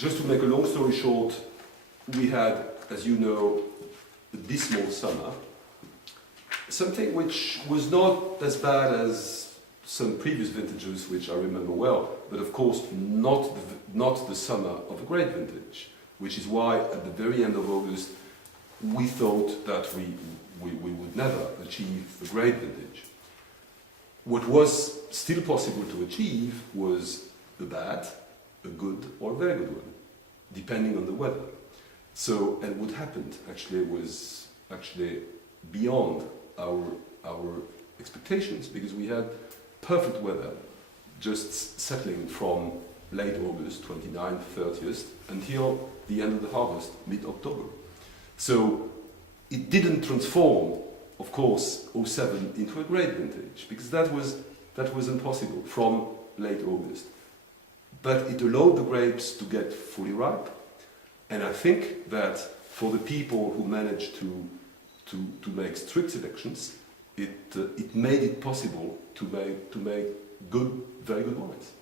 just to make a long story short, we had, as you know, a dismal summer. Something which was not as bad as some previous vintages, which I remember well, but of course not the summer of a great vintage, which is why at the very end of August we thought that we would never achieve a great vintage. What was still possible to achieve was a bad, a good, or a very good one, depending on the weather. So, and what happened actually was beyond our expectations, because we had perfect weather just settling from late August, 29th, 30th, until the end of the harvest, mid-October. So it didn't transform, of course, 07 into a great vintage, because that was impossible from late August. But it allowed the grapes to get fully ripe, and I think that for the people who managed to make strict selections, it made it possible to make good, very good wines.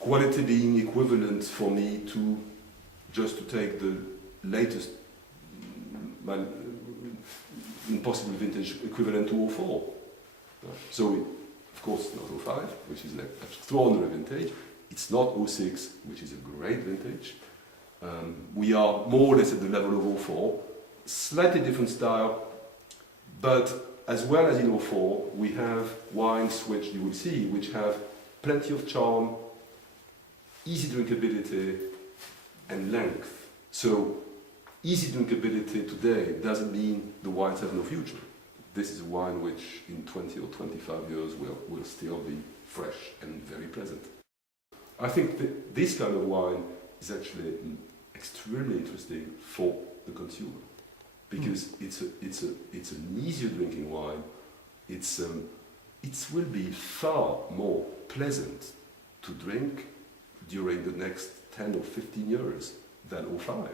Quality being equivalent for me to just to take the latest impossible vintage equivalent to 04. So, of course, not 05, which is an extraordinary vintage. It's not 06, which is a great vintage. We are more or less at the level of 04, slightly different style, but as well as in 04, we have wines which you will see, which have plenty of charm, easy drinkability, and length. So, easy drinkability today doesn't mean the wines have no future. This is a wine which in 20 or 25 years will still be fresh and very pleasant. I think this kind of wine is actually extremely interesting for the consumer, because it's an easier drinking wine. It will be far more pleasant to drink during the next 10 or 15 years than 05.